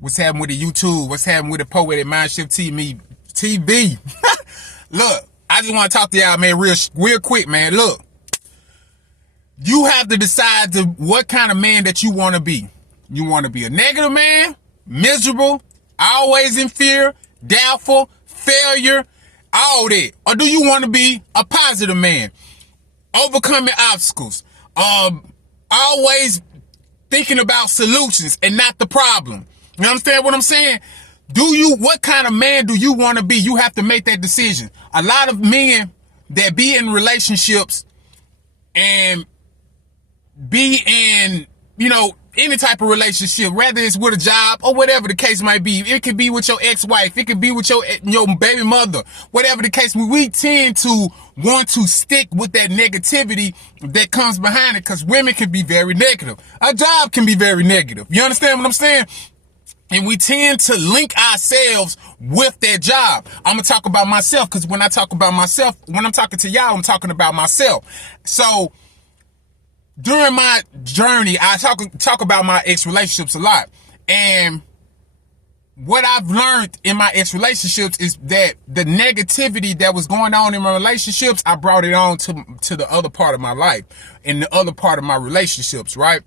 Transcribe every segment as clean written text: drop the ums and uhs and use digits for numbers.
What's happening with the YouTube? What's happening with the Poetic Mindshift TV? Look, I just want to talk to y'all, man, real quick, man. Look, you have to decide what kind of man that you want to be. You want to be a negative man, miserable, always in fear, doubtful, failure, all that? Or do you want to be a positive man, overcoming obstacles, always thinking about solutions and not the problem? You understand what I'm saying? What kind of man do you want to be? You have to make that decision. A lot of men that be in relationships and be in, any type of relationship, whether it's with a job or whatever the case might be. It could be with your ex-wife. It could be with your baby mother. Whatever the case, we tend to want to stick with that negativity that comes behind it, because women can be very negative. A job can be very negative. You understand what I'm saying? And we tend to link ourselves with that job. I'm going to talk about myself, because when I talk about myself, when I'm talking to y'all, I'm talking about myself. So during my journey, I talk about my ex-relationships a lot. And what I've learned in my ex-relationships is that the negativity that was going on in my relationships, I brought it on to the other part of my life and the other part of my relationships, right?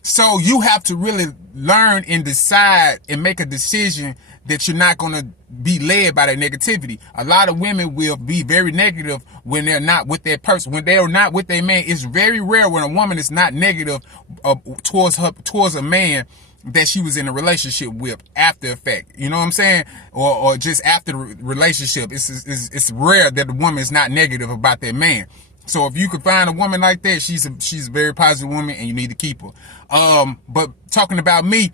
So you have to really learn and decide and make a decision that you're not going to be led by that negativity. A lot of women will be very negative when they're not with their person. When they're not with their man, it's very rare when a woman is not negative towards a man that she was in a relationship with after effect. You know what I'm saying? Or just after the relationship. It's rare that the woman is not negative about their man. So if you could find a woman like that, she's a very positive woman, and you need to keep her. But talking about me,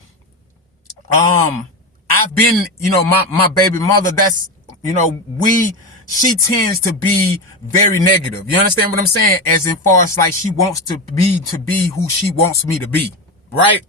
I've been, my baby mother, that's, she tends to be very negative. You understand what I'm saying? As in far as like she wants to be who she wants me to be, right?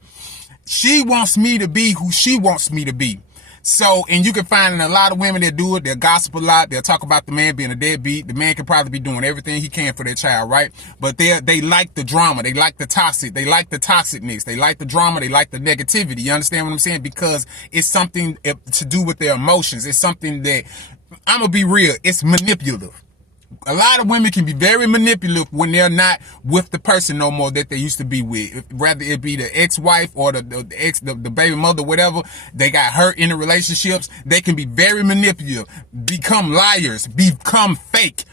She wants me to be who she wants me to be. So, and you can find a lot of women that do it. They'll gossip a lot. They'll talk about the man being a deadbeat. The man can probably be doing everything he can for their child, right? But they like the drama. They like the toxic. They like the toxicness. They like the drama. They like the negativity. You understand what I'm saying? Because it's something to do with their emotions. It's something that, I'm going to be real, it's manipulative. A lot of women can be very manipulative when they're not with the person no more that they used to be with. Whether it be the ex-wife or the baby mother, whatever, they got hurt in the relationships. They can be very manipulative, become liars, become fake.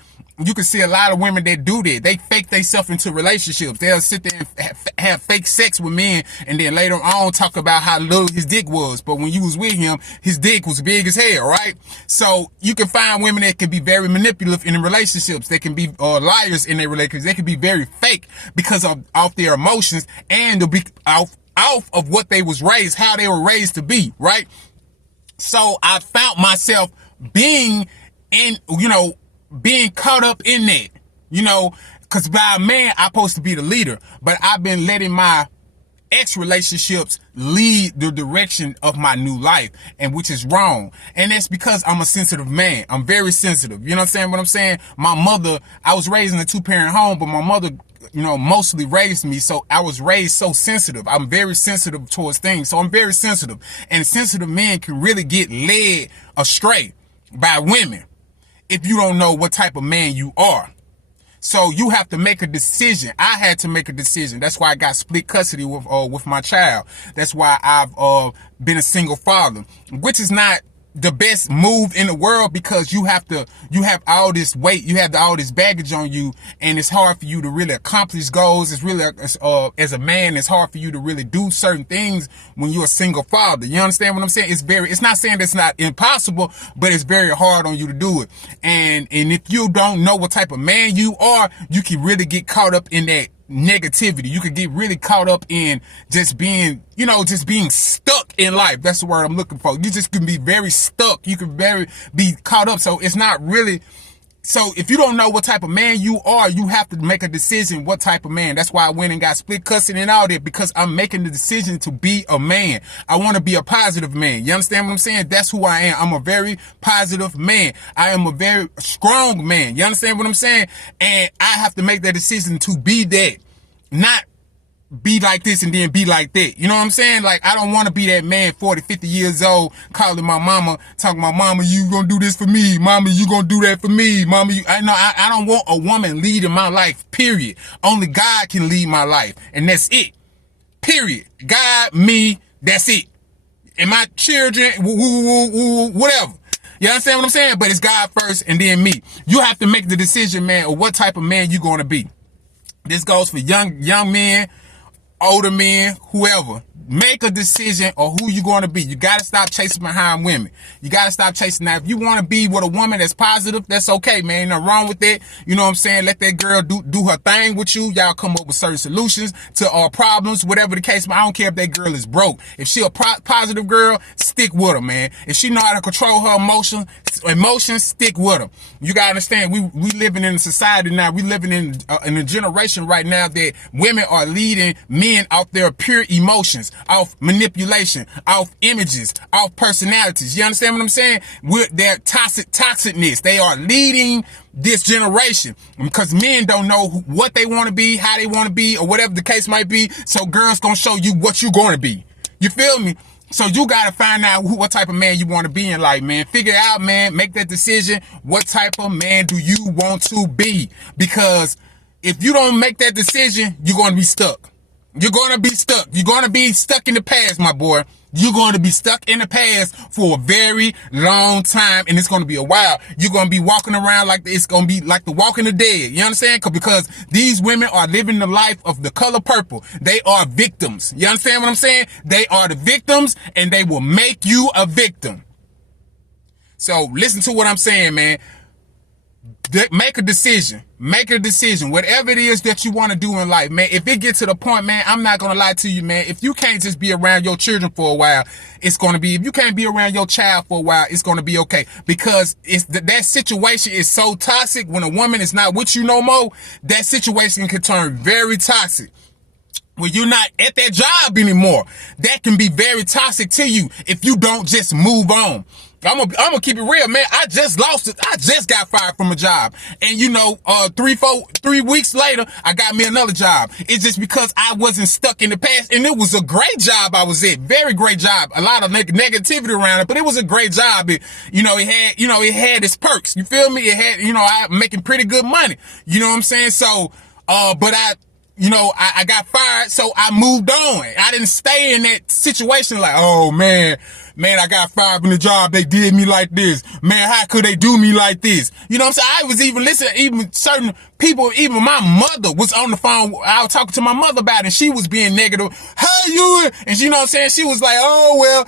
You can see a lot of women that do that. They fake themselves into relationships. They'll sit there and have fake sex with men, and then later on talk about how little his dick was. But when you was with him, his dick was big as hell, right? So you can find women that can be very manipulative in relationships. They can be liars in their relationships. They can be very fake because of their emotions, and to be off of what they was raised, how they were raised to be, right? So I found myself being caught up in that, because by a man, I'm supposed to be the leader, but I've been letting my ex-relationships lead the direction of my new life, and which is wrong. And that's because I'm a sensitive man. I'm very sensitive. You know what I'm saying? My mother, I was raised in a 2-parent home, but my mother, mostly raised me. So I was raised so sensitive. I'm very sensitive towards things. So I'm very sensitive, and sensitive men can really get led astray by women if you don't know what type of man you are. So you have to make a decision. I had to make a decision. That's why I got split custody with my child. That's why I've been a single father, which is not the best move in the world, because you have all this weight, you have all this baggage on you, and it's hard for you to really accomplish goals. It's really, as a man, it's hard for you to really do certain things when you're a single father. You understand what I'm saying? It's not saying it's not impossible, but it's very hard on you to do it. And if you don't know what type of man you are, you can really get caught up in that negativity. You could get really caught up in just being stuck in life. That's the word I'm looking for. You just can be very stuck. You can be caught up. So it's not really, so if you don't know what type of man you are, you have to make a decision what type of man. That's why I went and got split custody and all that, because I'm making the decision to be a man. I want to be a positive man. You understand what I'm saying? That's who I am. I'm a very positive man. I am a very strong man. You understand what I'm saying? And I have to make that decision to be that. Not be like this and then be like that. You know what I'm saying? Like, I don't want to be that man 40, 50 years old calling my mama, talking about, mama, you gonna do this for me. Mama, you gonna do that for me. Mama, I don't want a woman leading my life, period. Only God can lead my life. And that's it. Period. God, me, that's it. And my children, whatever. You understand what I'm saying? But it's God first and then me. You have to make the decision, man, of what type of man you're gonna be. This goes for young men, older men, whoever. Make a decision of who you're going to be. You got to stop chasing behind women. You got to stop chasing. Now, if you want to be with a woman that's positive, that's okay, man. Ain't nothing wrong with that. You know what I'm saying? Let that girl do her thing with you. Y'all come up with certain solutions to our problems, whatever the case. I don't care if that girl is broke. If she a positive girl, stick with her, man. If she know how to control her emotions, stick with her. You got to understand, we living in a society now. We living in a generation right now that women are leading men off their pure emotions, off manipulation, off images, off personalities. You understand what I'm saying? With their toxicness, they are leading this generation because men don't know what they want to be, how they want to be, or whatever the case might be. So girls gonna show you what you're going to be. You feel me? So you got to find out what type of man you want to be in life, man. Figure it out, man. Make that decision. What type of man do you want to be? Because if you don't make that decision, you're going to be stuck. You're going to be stuck. You're going to be stuck in the past, my boy. You're going to be stuck in the past for a very long time, and it's going to be a while. You're going to be walking around like it's going to be like the walking the dead. You understand? Because these women are living the life of the color purple. They are victims. You understand what I'm saying? They are the victims, and they will make you a victim. So listen to what I'm saying, man. Make a decision. Make a decision. Whatever it is that you want to do in life, man. If it gets to the point, man, I'm not going to lie to you, man. If you can't just be around your children for a while, it's going to be, if you can't be around your child for a while, it's going to be okay. Because that situation is so toxic. When a woman is not with you no more, that situation can turn very toxic. When you're not at that job anymore, that can be very toxic to you if you don't just move on. I'm gonna keep it real, man. I just lost it. I just got fired from a job. And 3 weeks later, I got me another job. It's just because I wasn't stuck in the past. And it was a great job I was at. Very great job. A lot of negativity around it, but it was a great job. It had its perks. You feel me? It had, I'm making pretty good money. You know what I'm saying? So, but I got fired, so I moved on. I didn't stay in that situation like, oh man, I got fired from the job. They did me like this. Man, how could they do me like this? You know what I'm saying? I was even listening, even certain people, even my mother was on the phone. I was talking to my mother about it, and she was being negative. How you? And you know what I'm saying? She was like, oh, well,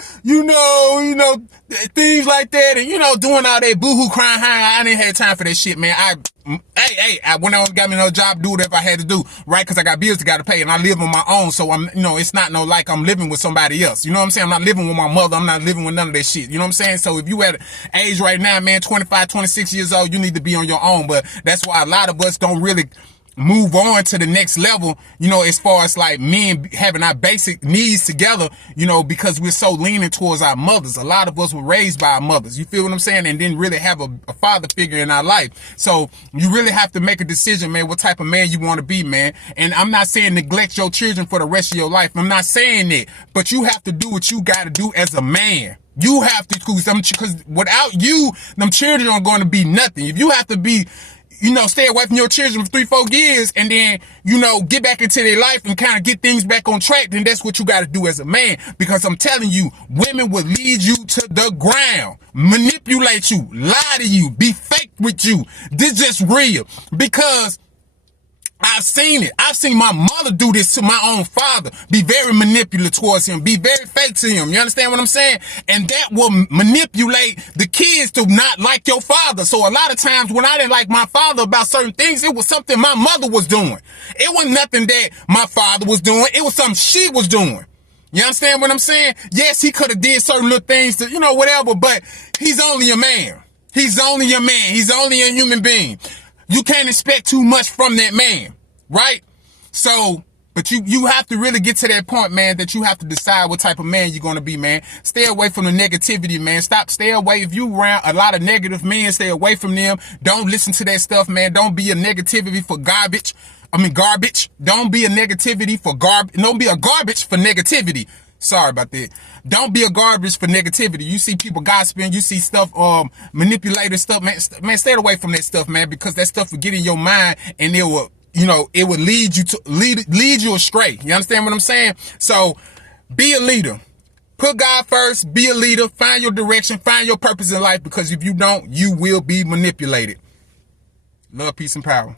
things like that. And, doing all that boohoo crying. I didn't have time for that shit, man. I went on and got me another job, do whatever I had to do, right? Because I got bills to got to pay, and I live on my own. So it's not like I'm living with somebody else. You know what I'm saying? I'm not living with my mother. I'm not living with none of that shit. You know what I'm saying? So if you at age right now, man, 25, 26 years old, you need to be on your own. But that's why a lot of us don't really move on to the next level, as far as like men having our basic needs together, because we're so leaning towards our mothers. A lot of us were raised by our mothers. You feel what I'm saying? And didn't really have a father figure in our life. So you really have to make a decision, man, what type of man you want to be, man. And I'm not saying neglect your children for the rest of your life. I'm not saying that, but you have to do what you got to do as a man. You have to, because without you, them children are going to be nothing. If you have to be, stay away from your children for 3-4 years and then, get back into their life and kind of get things back on track, then that's what you got to do as a man. Because I'm telling you, women will lead you to the ground, manipulate you, lie to you, be fake with you. This is just real. Because I've seen it. I've seen my mother do this to my own father. Be very manipulative towards him. Be very fake to him. You understand what I'm saying? And that will manipulate the kids to not like your father. So a lot of times when I didn't like my father about certain things, it was something my mother was doing. It wasn't nothing that my father was doing. It was something she was doing. You understand what I'm saying? Yes, he could have did certain little things to, whatever, but he's only a man. He's only a man. He's only a human being. You can't expect too much from that man, right? So But you have to really get to that point, man, that you have to decide what type of man you're going to be, man. Stay away from the negativity, man. Stay away. If you around a lot of negative men, stay away from them. Don't listen to that stuff, man. Don't be a negativity for garbage. Don't be a negativity for garbage. Don't be a garbage for negativity. Sorry about that. Don't be a garbage for negativity. You see people gossiping, you see stuff, manipulating stuff, man, stay away from that stuff, man, because that stuff will get in your mind and it will, it would lead you astray. You understand what I'm saying? So be a leader. Put God first, be a leader, find your direction, find your purpose in life, because if you don't, you will be manipulated. Love, peace, and power.